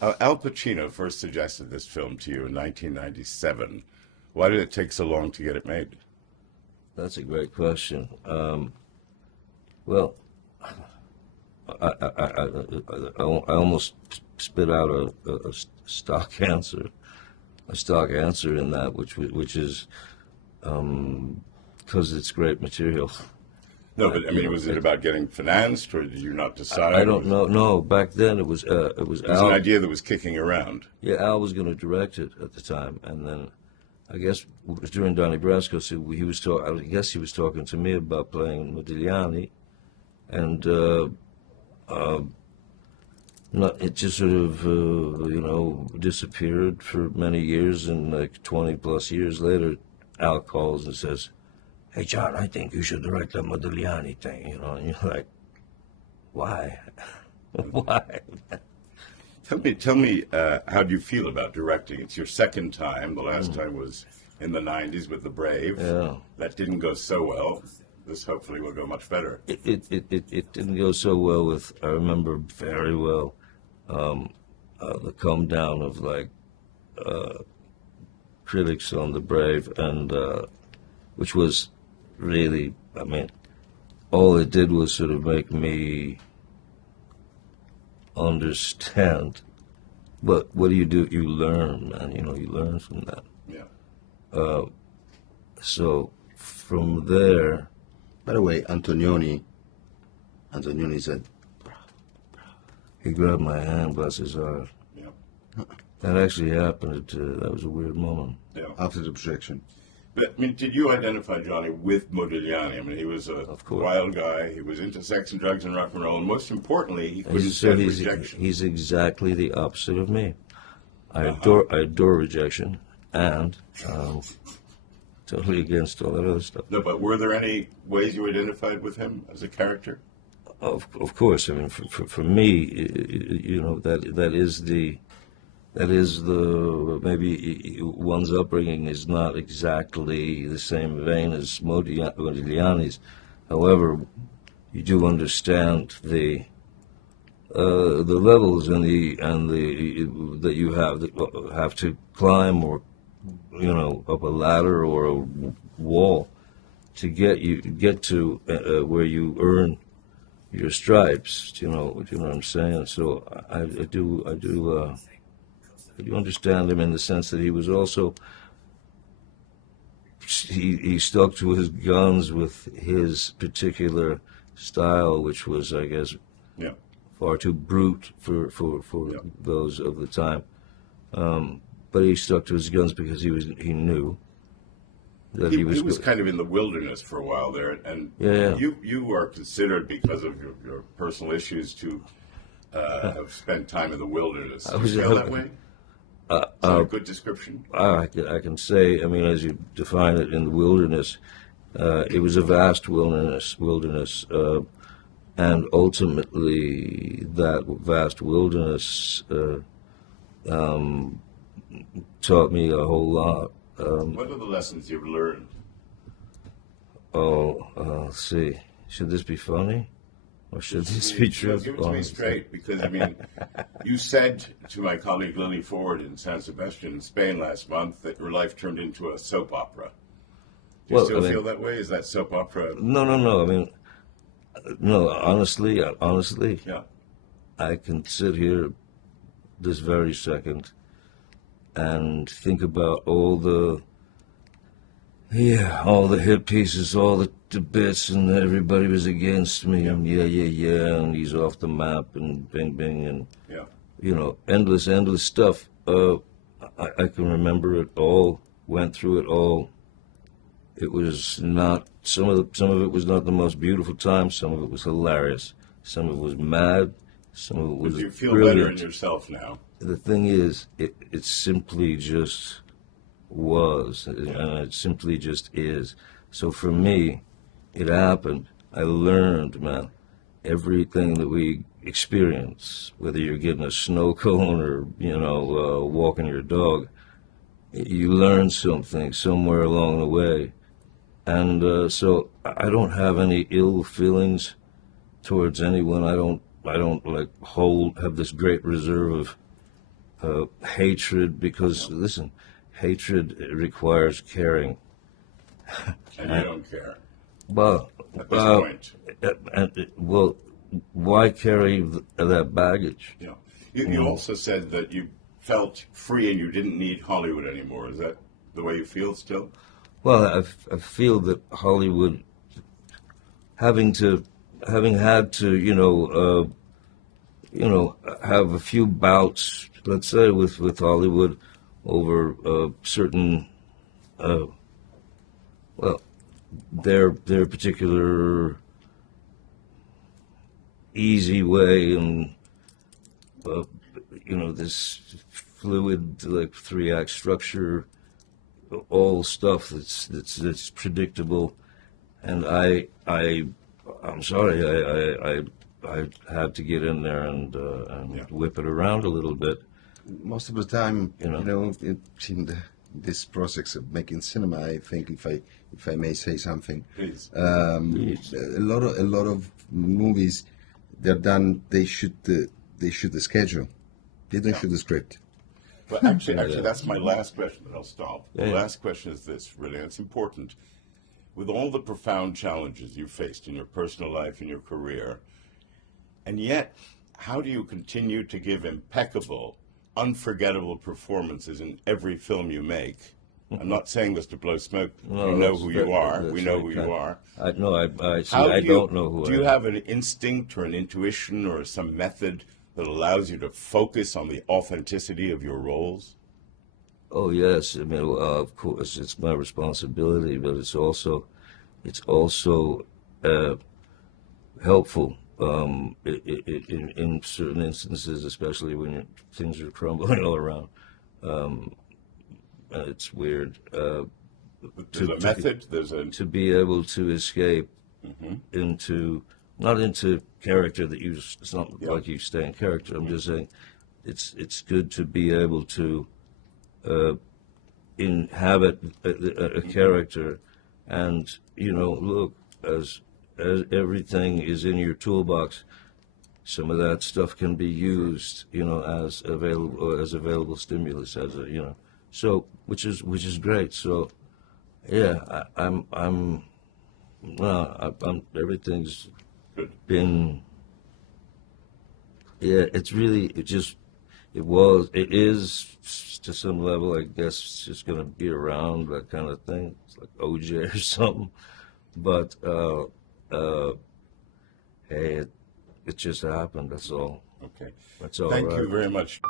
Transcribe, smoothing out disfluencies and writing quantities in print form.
Al Pacino first suggested this film to you in 1997. Why did it take so long to get it made? That's a great question. Well, I almost spit out a stock answer, in that, which is because it's great material. No, but I mean, was it about getting financed, or did you not decide? I don't know. No, back then it was It was Al. an idea that was kicking around. Yeah, Al was going to direct it at the time, and then I guess it was during Donnie Brasco. So he was I guess he was talking to me about playing Modigliani, and not it just sort of disappeared for many years, and like 20 plus years later, Al calls and says, "Hey John, I think you should direct the Modigliani thing," and you're like, "Why? Why?" Tell me, how do you feel about directing? It's your second time. The last time was in the 90s with The Brave. Yeah. That didn't go so well. This hopefully will go much better. It didn't go so well with, I remember very well, the come down of like critics on The Brave, and which was really, I mean, all it did was sort of make me understand. But what do? You learn, man. You learn from that. Yeah. So from there, By the way, Antonioni said, he grabbed my hand, bless his heart. Yeah. That actually happened. That was a weird moment. Yeah. after the projection. But, I mean, did you identify Johnny with Modigliani? I mean, he was a Of course. wild guy. He was into sex and drugs and rock and roll. And most importantly, he couldn't He's, stand he's, rejection. he's exactly the opposite of me. I Uh-huh. adore rejection, and totally against all that other stuff. No, but were there any ways you identified with him as a character? Of course, I mean, for me, that is the maybe one's upbringing is not exactly the same vein as Modigliani's. However, you do understand the levels and the that you have to climb, or up a ladder or a wall to get to where you earn your stripes. Do you know what I'm saying? So I do understand him in the sense that he was also he stuck to his guns with his particular style, which was, I guess, Yeah. far too brute for Yeah. those of the time. But he stuck to his guns because he knew that He he was was kind of in the wilderness for a while there, and Yeah. you are considered, because of your personal issues, to have spent time in the wilderness. Do you was- feel that way? Is that a good description? I can say, I mean, as you define it in the wilderness, it was a vast wilderness, and ultimately that vast wilderness taught me a whole lot. What are the lessons you've learned? Let's see, should this be funny? Or should this be true? Give it to me straight, because, I mean, you said to my colleague Lily Ford in San Sebastian in Spain last month that your life turned into a soap opera. Do you Well, still I mean- feel that way? Is that soap opera? No. I mean, no. Honestly, Yeah. I can sit here this very second and think about all the hit pieces, all the bits, and that everybody was against me, and and he's off the map, and bing, bing, and Yeah. endless stuff. I can remember it all, went through it all. It was not, some of it was not the most beautiful time, some of it was hilarious, some of it was mad, some of it was Do you feel brilliant. better in yourself now? The thing is, it simply just was, and it simply just is. So for me, it happened. I learned, man, everything that we experience, whether you're getting a snow cone or, walking your dog, you learn something somewhere along the way. And so I don't have any ill feelings towards anyone. I don't like have this great reserve of hatred, because listen, hatred requires caring. And you don't care Well, at this point. well, why carry that baggage? You know, you also said that you felt free and you didn't need Hollywood anymore. Is that the way you feel still? Well, I feel that Hollywood, having had to, have a few bouts, let's say, with Hollywood over certain, well, their particular easy way, and this fluid, like, 3-act structure, all stuff that's predictable, and I'm sorry, I had to get in there and whip it around a little bit. Most of the time, in this process of making cinema, I think, if I may say something, Please. a lot of movies, they're done. They shoot the schedule. They don't shoot the script. But actually, that's my last question, and I'll stop. Yeah. The last question is this, really, and it's important. With all the profound challenges you faced in your personal life and your career, and yet, how do you continue to give impeccable, unforgettable performances in every film you make? I'm not saying this to blow smoke. No, You know who you are. We know who very you kind. are. I don't know who I am. Do you have an instinct or an intuition or some method that allows you to focus on the authenticity of your roles? Oh yes, I mean, of course, it's my responsibility, but it's also helpful in certain instances, especially when things are crumbling all around. It's weird. There's a method. To be able to escape not into character that it's not like you stay in character. I'm just saying, it's good to be able to inhabit a character, and look, as everything is in your toolbox, some of that stuff can be used, as available stimulus, so which is great. So yeah, I'm everything's been, it is to some level, I guess. It's just going to be around, that kind of thing. It's like OJ or something, but hey, it just happened. That's all. Okay. That's all Thank right. you very much.